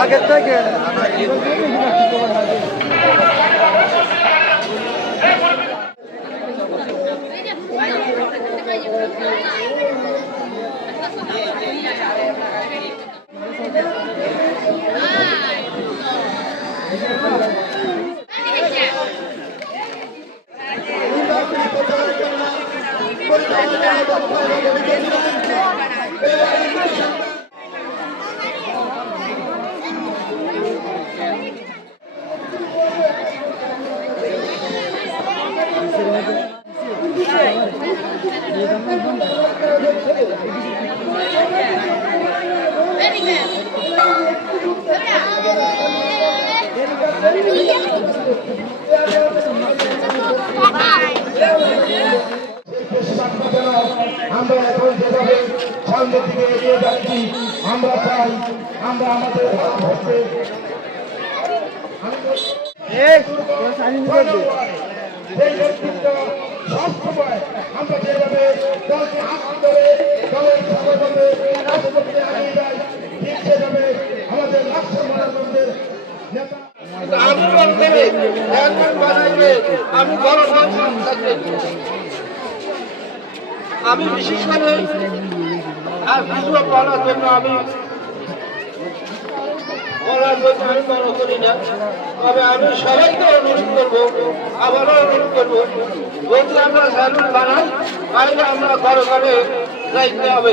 আগের থেকে আমরা এখন যেভাবে সামনের দিকে এগিয়ে যাচ্ছি, আমরা চাই আমরা আমাদের সবসময় আমরা যেভাবে দলকে হাত ধরে দলের সভাপতি এগিয়ে যাই, ঠিক সেভাবে আমাদের লাক্ষ্য মনোনন্দের নেতা আমি বিশেষ করে বলার জন্য আমি বড় করি না, তবে আমি সবাইকে অনুরোধ করবো, আবারও অনুরোধ করবো, যদি আমরা স্যালুট বানাই তাহলে আমরা ঘরে ঘরে যাইতে হবে।